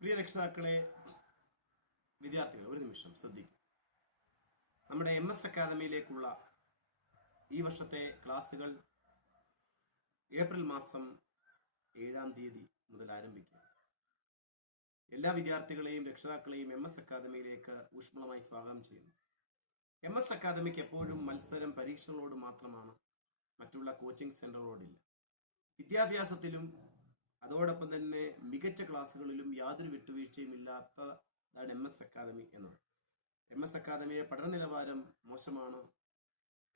പ്രിയ രക്ഷിതാക്കളെ, വിദ്യാർത്ഥികളെ, ഒരു നിമിഷം ശ്രദ്ധിക്കും. നമ്മുടെ MS അക്കാദമിയിലേക്കുള്ള ഈ വർഷത്തെ ക്ലാസ്സുകൾ ഏപ്രിൽ മാസം 7-ാം തീയതി മുതൽ ആരംഭിക്കും. എല്ലാ വിദ്യാർത്ഥികളെയും രക്ഷിതാക്കളെയും MS അക്കാദമിയിലേക്ക് ഊഷ്മളമായി സ്വാഗതം ചെയ്യുന്നു. MS അക്കാദമിക്ക് എപ്പോഴും മത്സരം പരീക്ഷകളോട് മാത്രമാണ്, മറ്റുള്ള കോച്ചിങ് സെന്ററുകളോടില്ല. വിദ്യാഭ്യാസത്തിലും അതോടൊപ്പം തന്നെ മികച്ച ക്ലാസ്സുകളിലും യാതൊരു വിട്ടുവീഴ്ചയും ഇല്ലാത്തതാണ് MS അക്കാദമി എന്നത്. MS അക്കാദമിയെ പഠന നിലവാരം മോശമാണ്.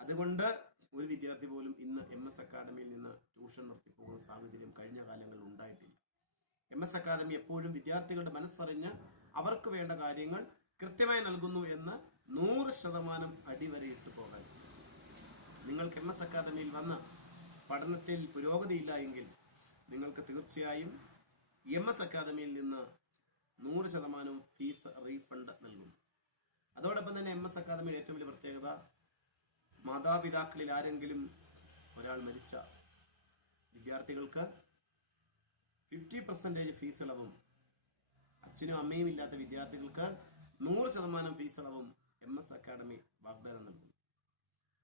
അതുകൊണ്ട് ഒരു വിദ്യാർത്ഥി പോലും ഇന്ന് MS അക്കാദമിയിൽ നിന്ന് ട്യൂഷൻ നിർത്തിപ്പോകുന്ന സാഹചര്യം കഴിഞ്ഞ കാലങ്ങളിൽ ഉണ്ടായിട്ടില്ല. MS അക്കാദമി എപ്പോഴും വിദ്യാർത്ഥികളുടെ മനസ്സറിഞ്ഞ് അവർക്ക് വേണ്ട കാര്യങ്ങൾ കൃത്യമായി നൽകുന്നു എന്ന് 100% അടിവരയിട്ട് പോകാൻ. നിങ്ങൾക്ക് MS അക്കാദമിയിൽ വന്ന് പഠനത്തിൽ പുരോഗതിയില്ല എങ്കിൽ നിങ്ങൾക്ക് തീർച്ചയായും MS അക്കാദമിയിൽ നിന്ന് 100% ഫീസ് റീഫണ്ട് നൽകുന്നു. അതോടൊപ്പം തന്നെ MS അക്കാദമിയുടെ ഏറ്റവും വലിയ പ്രത്യേകത, മാതാപിതാക്കളിൽ ആരെങ്കിലും ഒരാൾ മരിച്ച വിദ്യാർത്ഥികൾക്ക് 50% ഫീസ് ഇളവും, അച്ഛനും അമ്മയും ഇല്ലാത്ത വിദ്യാർത്ഥികൾക്ക് 100% ഫീസ് ഇളവും MS അക്കാദമി വാഗ്ദാനം നൽകുന്നു.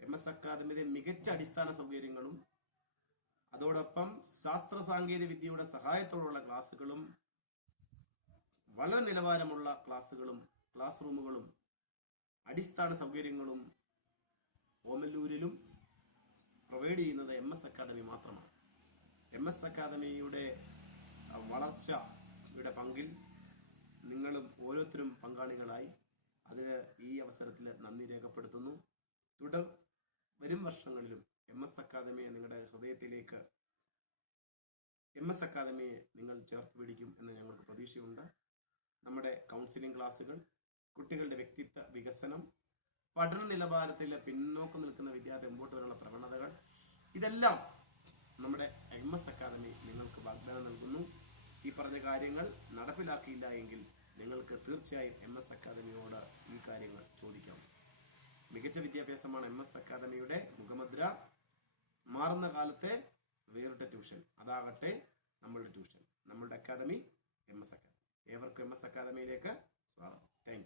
MS അക്കാദമിയുടെ മികച്ച അടിസ്ഥാന സൗകര്യങ്ങളും അതോടൊപ്പം ശാസ്ത്ര സാങ്കേതിക വിദ്യയുടെ സഹായത്തോടുള്ള ക്ലാസ്സുകളും, വളരെ നിലവാരമുള്ള ക്ലാസ്സുകളും ക്ലാസ് റൂമുകളും അടിസ്ഥാന സൗകര്യങ്ങളും ഓമല്ലൂരിലും പ്രൊവൈഡ് ചെയ്യുന്നത് MS അക്കാദമി മാത്രമാണ്. MS അക്കാദമിയുടെ വളർച്ചയുടെ പങ്കിൽ നിങ്ങളും ഓരോരുത്തരും പങ്കാളികളായി. അതിന് ഈ അവസരത്തിൽ നന്ദി രേഖപ്പെടുത്തുന്നു. വരും വർഷങ്ങളിലും MS അക്കാദമിയെ നിങ്ങളുടെ ഹൃദയത്തിലേക്ക് MS അക്കാദമിയെ നിങ്ങൾ ചേർത്ത് പിടിക്കും എന്ന് ഞങ്ങൾക്ക് പ്രതീക്ഷയുണ്ട്. നമ്മുടെ കൗൺസിലിംഗ് ക്ലാസ്സുകൾ, കുട്ടികളുടെ വ്യക്തിത്വ വികസനം, പഠന നിലവാരത്തിൽ പിന്നോക്കം നിൽക്കുന്ന വിദ്യാർത്ഥി മുമ്പോട്ട് വരാനുള്ള പ്രവണതകൾ, ഇതെല്ലാം നമ്മുടെ MS അക്കാദമി നിങ്ങൾക്ക് വാഗ്ദാനം നൽകുന്നു. ഈ പറഞ്ഞ കാര്യങ്ങൾ നടപ്പിലാക്കിയില്ല എങ്കിൽ നിങ്ങൾക്ക് തീർച്ചയായും MS അക്കാദമിയോട് ഈ കാര്യങ്ങൾ ചോദിക്കാം. മികച്ച വിദ്യാഭ്യാസമാണ് MS അക്കാദമിയുടെ മുഖമുദ്ര. മാറുന്ന കാലത്തെ വേറിട്ട ട്യൂഷൻ, അതാകട്ടെ നമ്മളുടെ ട്യൂഷൻ, നമ്മളുടെ അക്കാദമി MS അക്കാദമി. ഏവർക്കും MS അക്കാദമിയിലേക്ക് സ്വാഗതം. Thank you.